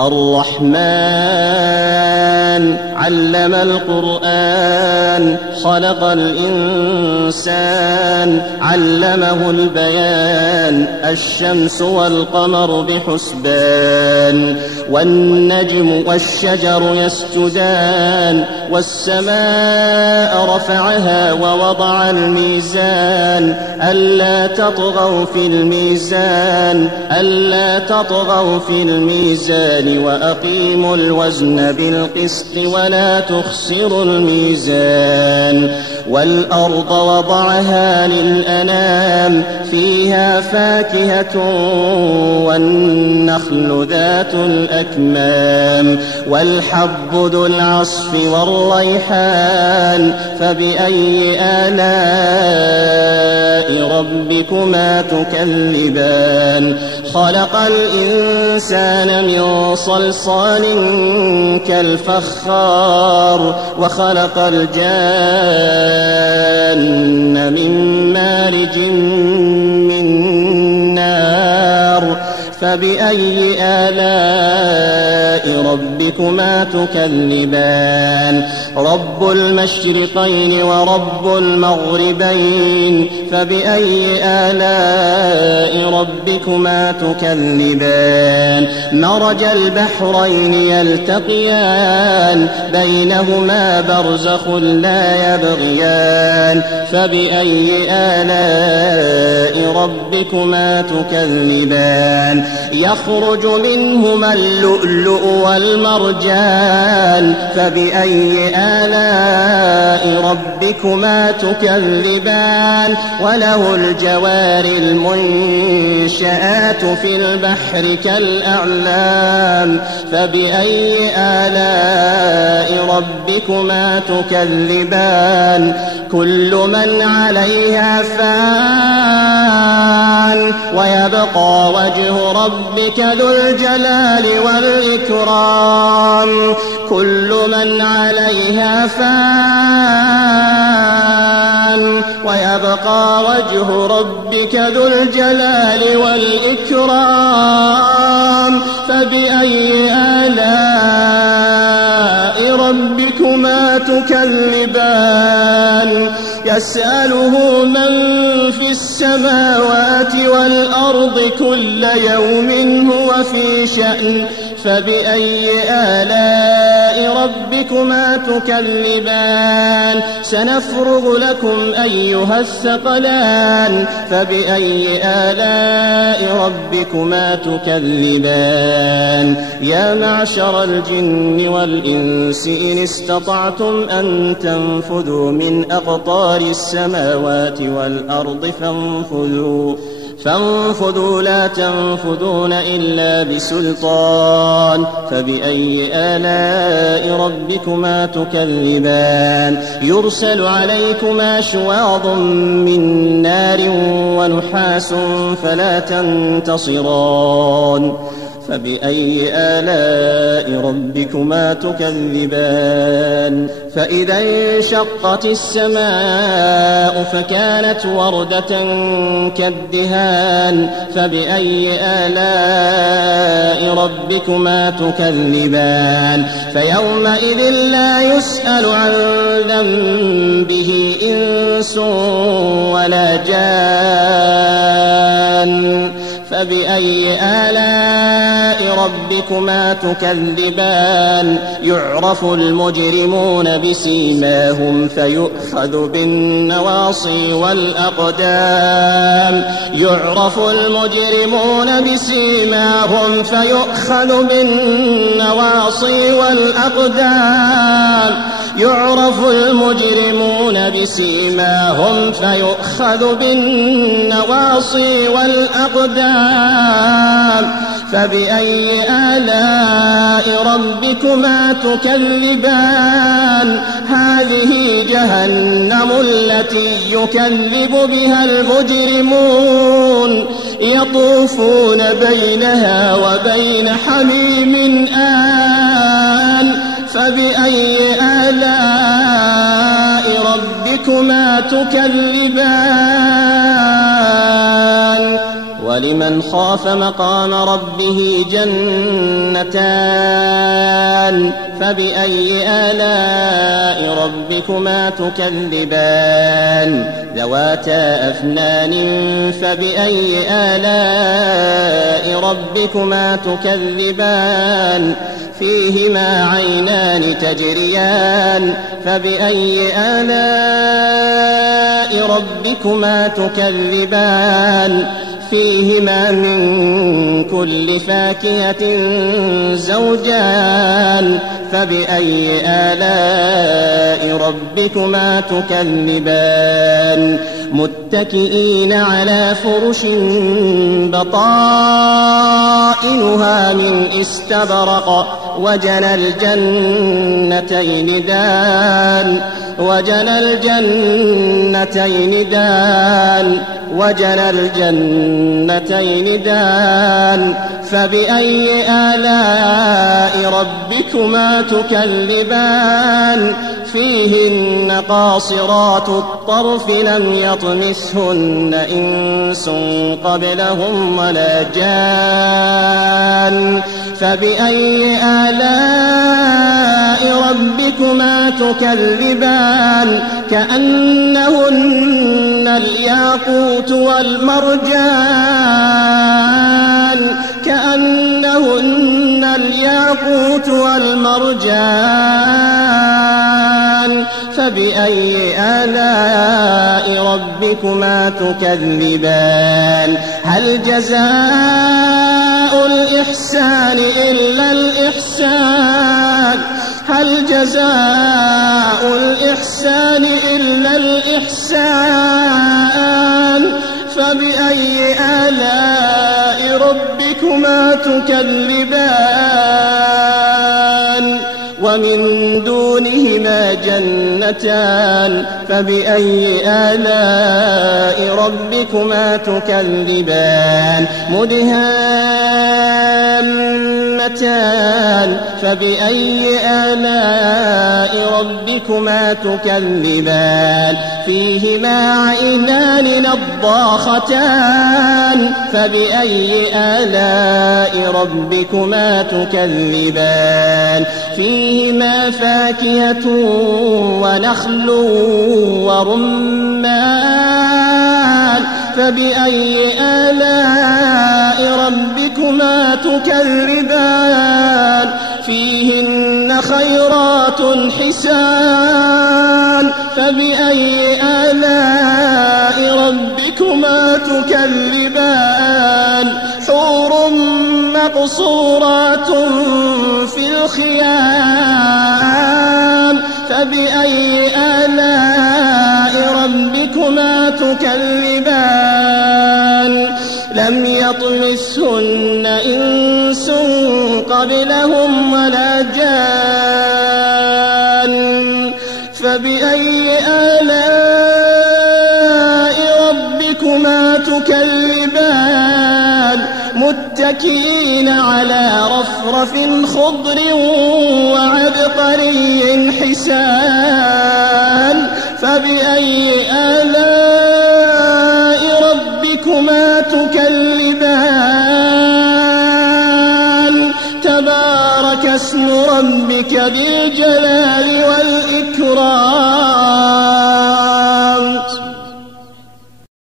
الرحمن علم القرآن خلق الإنسان علمه البيان الشمس والقمر بحسبان والنجم والشجر يسجدان والسماء رفعها ووضع الميزان ألا تطغوا في الميزان وأقيموا الوزن بالقسط ولا تخسروا الميزان والأرض وضعها للأنام فيها فاكهة والنخل ذات الأكمام والحب ذو العصف والريحان فبأي آلاء ربكما تكذبان خلق الإنسان من صلصال كالفخار وخلق الجان من مارج من نار فبأي آلاء ربكما تكذبان رب المشرقين ورب المغربين فبأي آلاء ربكما تكذبان مرج البحرين يلتقيان بينهما برزخ لا يبغيان فبأي آلاء ربكما تكذبان يخرج منهما اللؤلؤ والمرجان فبأي آلاء ربكما تكذبان وله الجوار المنشآت في البحر كالأعلام فبأي آلاء ربكما تكذبان كل من عليها فان ويبقى وجه ربك ذو الجلال والإكرام كل من عليها فان ويبقى وجه ربك ذو الجلال والإكرام فبأي آلاء ربكما تكذبان يسأله من في السماوات والأرض كل يوم هو في شأن فبأي آلاء ربكما تكذبان سنفرغ لكم أيها الثقلان فبأي آلاء ربكما تكذبان يا معشر الجن والإنس إن استطعتم أن تنفذوا من أقطار السماوات والأرض فانفذوا لا تنفذون إلا بسلطان فبأي آلاء ربكما تكذبان يرسل عليكما شواظ من نار ونحاس فلا تنتصران فبأي آلاء ربكما تكذبان فإذا انشقت السماء فكانت وردة كالدهان فبأي آلاء ربكما تكذبان فيومئذ لا يسأل عن ذنبه إنس ولا جان فبأي آلاء ربكما تكذبان يعرف المجرمون بسيماهم فيؤخذ بالنواصي والأقدام يعرف المجرمون بسيماهم فيؤخذ بالنواصي والأقدام يعرف المجرمون بسيماهم فيؤخذ بالنواصي والأقدام فبأي آلاء ربكما تكذبان هذه جهنم التي يكذب بها المجرمون يطوفون بينها وبين حميم آن فبأي آلاء ربكما تكذبان ولمن خاف مقام ربه جنتان فبأي آلاء ربكما تكذبان ذواتا أفنان فبأي آلاء ربكما تكذبان فيهما عينان تجريان فبأي آلاء ربكما تكذبان فيهما من كل فاكهة زوجان فبأي آلاء ربكما تكذبان متكئين على فرش بطائنها من استبرق وجنى الجنتين دان فبأي آلاء ربكما تكذبان فيهن قاصرات الطرف لم يطمثهن إنس قبلهم ولا جان فبأي آلاء ربكما تكذبان كأنهن الياقوت والمرجان فبأي آلاء ربكما تكذبان هل جزاء الإحسان إلا الإحسان فبأي آلاء ربكما تكذبان ومن دونهما جنتان فبأي آلاء ربكما تكذبان مدهامتان فبأي آلاء ربكما تكذبان فيهما عينان نضاختان فبأي آلاء ربكما تكذبان فيهما فاكهة ونخل ورمان فبأي آلاء ربكما تكذبان فيهن خيرات حسان فبأي آلاء ربكما تكذبان حور مقصورات في الخيام فبأي آلاء ربكما تكذبان لم يطمثهن إنس قبلهم ولا جان فبأي آلاء ربكما تكذبان متكئين على رفرف خضر وعبقري حسان فبأي آلاء ربكما تكذبان تبارك اسم ربك ذي الجلال والإكرام